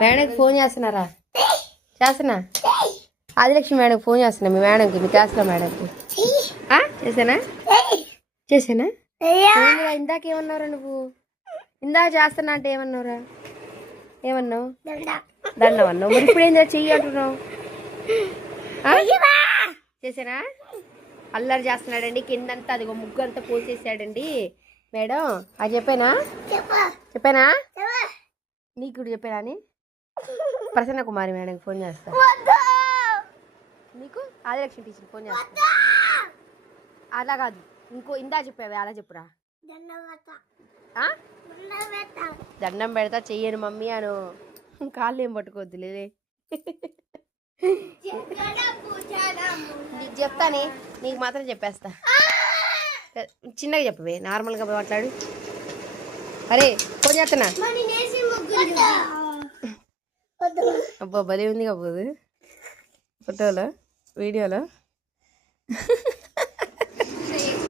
మేడంకి ఫోన్ చేస్తున్నారా? చేస్తున్నా. ఆదిలక్ష్మి మేడంకి ఫోన్ చేస్తున్నా. మీ మేడంకి, మీ క్లాస్లో మేడంకి చేసానా? చేసానా? ఇందాక ఏమన్నావురా నువ్వు? ఇందాక చేస్తున్నా అంటే ఏమన్నావురా? ఏమన్నావు? దండం అన్నావు. మరి ఇప్పుడు ఏం చెయ్యి అంటున్నావు? చేసానా? అల్లరి చేస్తున్నాడండి. కిందంతా అదిగో ముగ్గు అంతా పోసేసాడండి మేడం. అది చెప్పానా? చెప్పానా? నీకు కూడా చెప్పానా అని? ప్రసన్న కుమారి మేడంకి ఫోన్ చేస్తా. నీకు ఆదిలక్ష్మి టీచర్కి ఫోన్ చేస్తా. అలా కాదు, ఇంకో ఇందా చెప్పావే అలా చెప్పురా. దండం పెడతా చెయ్యను మమ్మీ అను. కాళ్ళు ఏం పట్టుకోవద్దు లేదే. నీకు చెప్తానే, నీకు మాత్రం చెప్పేస్తా. చిన్నగా చెప్పవే, నార్మల్గా మాట్లాడు. అరే ఫోన్ చేస్తున్నా. అబ్బా భలే ఉంది కాబోదు ఫోటోలో వీడియోలో.